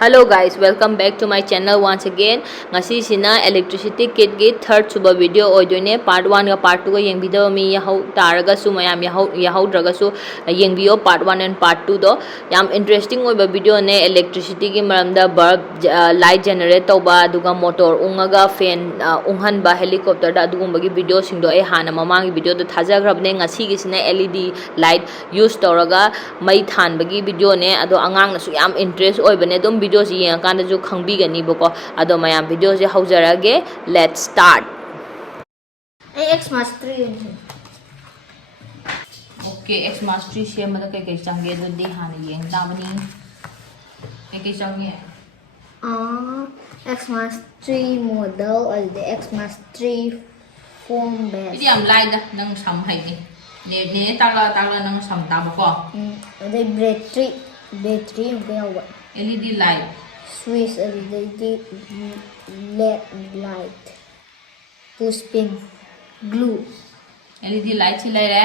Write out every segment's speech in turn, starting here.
Hello guys, welcome back to my channel once again. Ngasi sina electricity kit gi third suba video oidoine part 1 ga part 2 ga yengbido mi yahau taraga su mayam yahau draga su yengbiyo part 1 and part 2 do yam interesting oiba video ne electricity gi maramda bulb light generate tawba aduga motor ungaga fan unghan ba helicopter da adugumba gi video singdo e hana mamang video do thajagrabne ngasi gi sina LED light use tawraga mai than bagi video ne ado angang na su yam interest oibane dum video ji yang kan ju khangbi gani boko ado mayam video je haujarage. Let's start. X mastery Okay, X mastery share mada kai kai change do di han yeng tabani kai change X mastery model or the X mastery form base. Idi am lai da nang sam hai ni ne tagla nang sam ta boko The battery well LED light Swiss LED LED light push pin glue LED light si lai re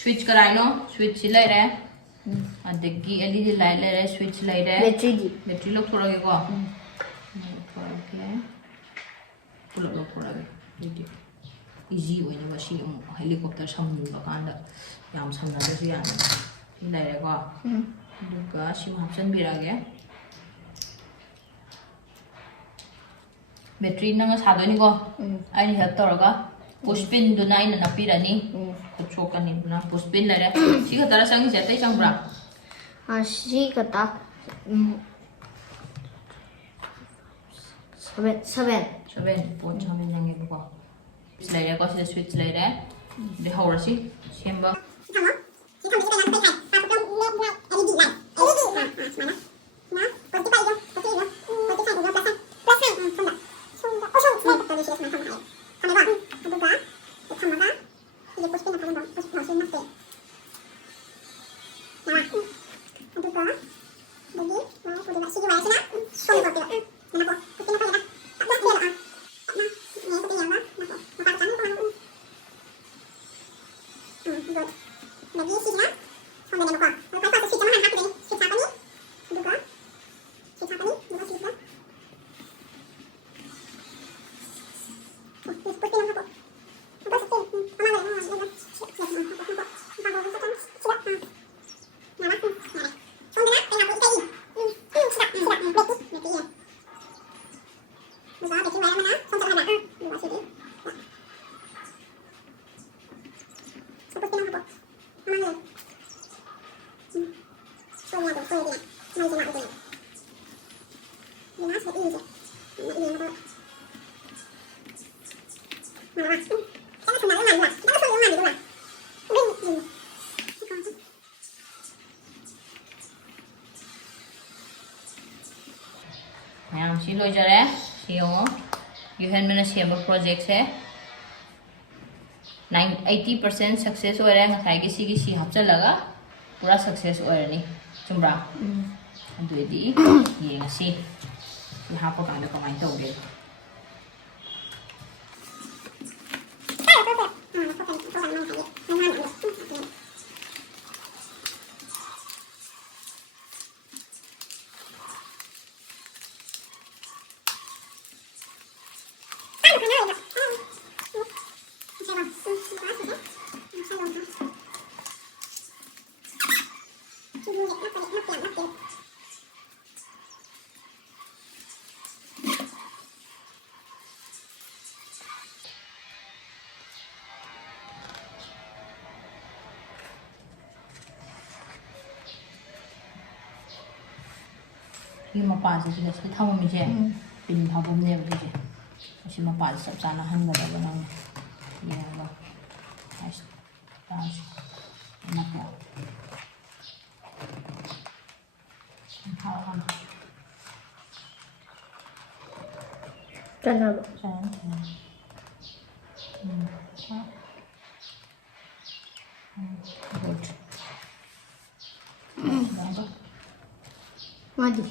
switch karai no switch si lai re adegi LED light lai re switch lai re battery lok thora ge ko okay lok thora ge easy oi na si helicopter sam ba kan da yam sam na da su ya ni lai re ko duga si option bi ra ge battery nang sa do ni ko ai ni help tawraga push pin du na ina napirani chokani na push pin la re si ka tara sang je tai sang bra she kata 7 pon chamen yang ge ko slide ko se switch slide re de hawra si semba mayam si loi jare si yo yuhen mena sema project se 80% success ore ngasai gi si hapchalaga pura success ore ni chumbra aduidi yeng si hapa ka da kamai tawge 이 마파지 지금 그 타면 이제 빈 밥은 내고 이제 다시 마파지 섭잖아 한 거다 그냥 얘가 다시 나빠 하나 Channel Madi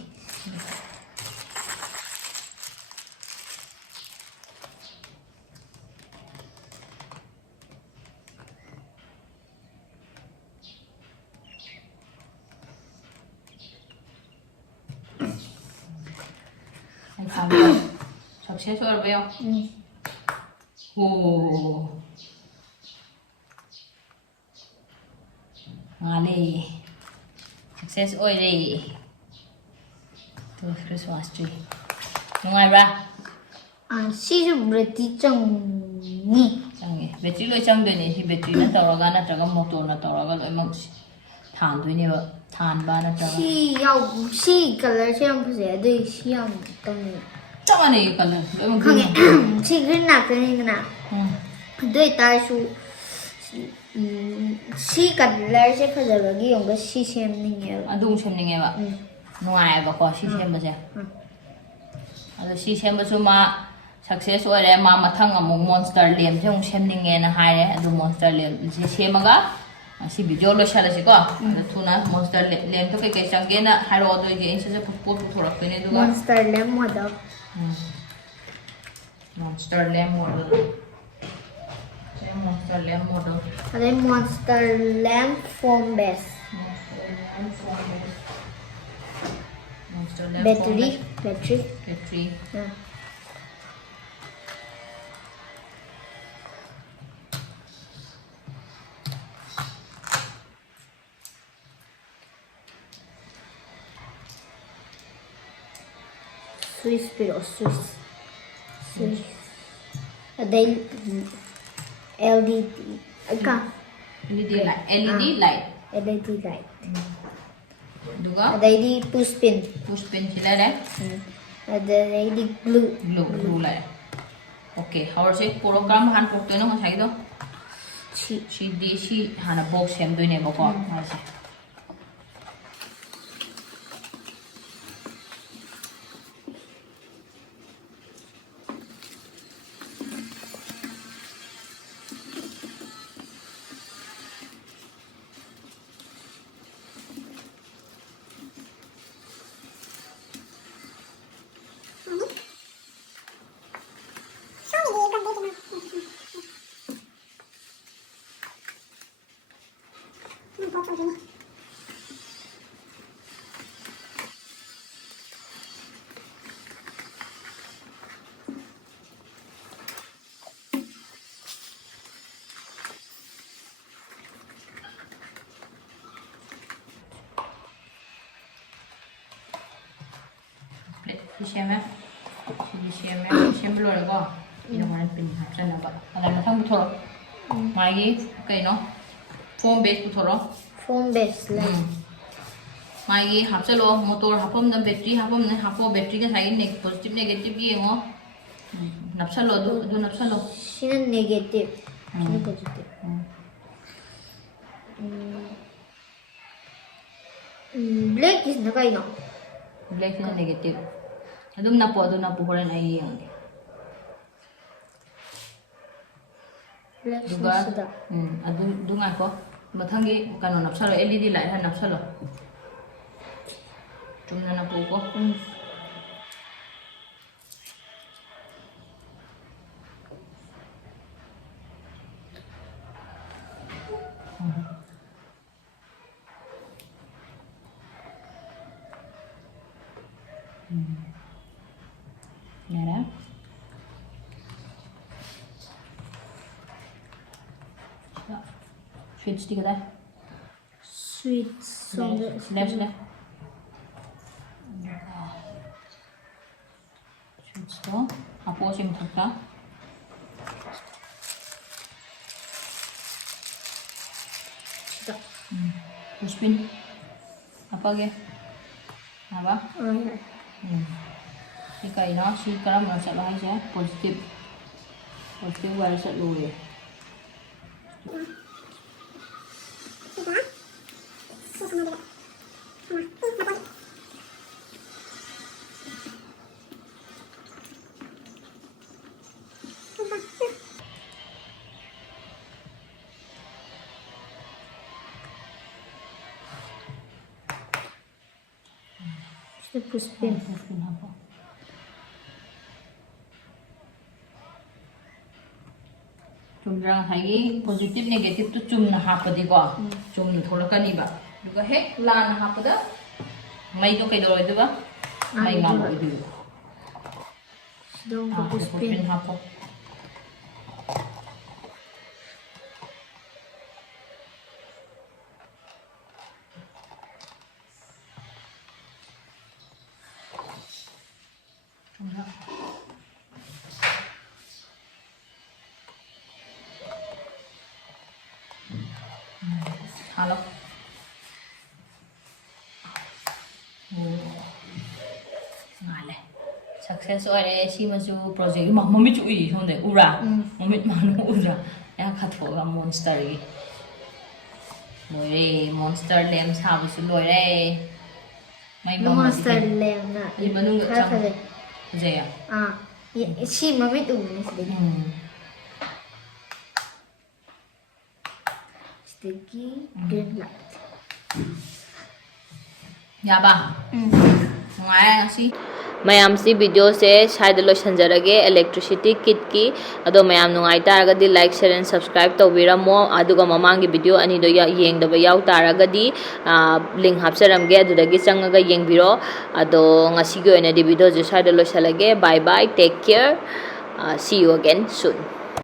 success or well. Ali success already to Christmas tree. Nungai ba? Si ju battery changi. Changi. Battery loi chang doi ni si battery na tawraga na traga motor na tawraga loi mak than doi ni ba than ba na traga. Si color se yam phase doi si yam tang. Chama ni color loi mak green. Si green na green na. Doi tar su si color se phase ba gi yong ga si sem ni nge. Adung sem ni nge ba. Nungai ba ko si sem ba se. Ada si sem ba su ma success ore ma mathang amuk monster lem se ung sem ni nge na haire adu monster lem si semaga si video lo shala si ko adu thuna monster lem to ke change na hairo do ge inse se put thorak pe ne du monster lem model. Monster lem model. Monster lamp model. Ada monster lamp foam base. Monster lamp battery. Swiss pillow, Swiss. Ada LED. LED light. LED light. Duga. Ada ini push pin. Push pin sila deh. Ada ini glue light. Okay, harus sih program han pokoknya no masih itu. Si hana box hem tu ni bokor masih. Xem rồi được không? Thì nó phải bình hạt chân là vậy. Làm nó thăng bút thôi. Mai cái cây nó foam base bút thôi. Foam base là. Mai cái hạt chân lo motor hạt phom đâm battery hạt phom này hạt phom battery cái side này positive negative gì ngó. Nắp chân lo du nắp chân lo. Sini negative. Sini positive. Black is nakai no. Black is negative. Adum na po horan ay yang. Black Duga. sudah. Adum dunga ko. Mathangi kano napsalo LED light han napsalo. Tumna na po ko. Nara. Switch di kada. Switch. Sila. Switch to. Apo sim thakta. Push pin. Apa ge? Apa? Thì cái nó si cái nó sẽ là sẽ positive và sẽ lùi push pin. Chumrang hai positive negative to chumna hapadi ko chumna tholakani ba duga he lan hapada mai do kai do ba mai ma mo du Don't go to spin spin. hapo. Halo. Ngale. Success ore si masu project ma mami chu i honde ura. Mami manu ura. Ya khatho ga monster gi. Moi monster lem sa bu su loi re. Mai No monster lamb na. I manung Khá chang. thật. Je ya. She mà biết ủ này sẽ sticky green light. Ya ba. Ngai si. mayam si video se side lo sanjarage electricity kit ki ado mayam nungai taraga di like share and subscribe to biramo aduga mamangi video ani do ya yeng da yaw taraga di link hapsaramge adudagi changaga yeng biro ado ngasi go ena di video je side lo salage bye bye take care see you again soon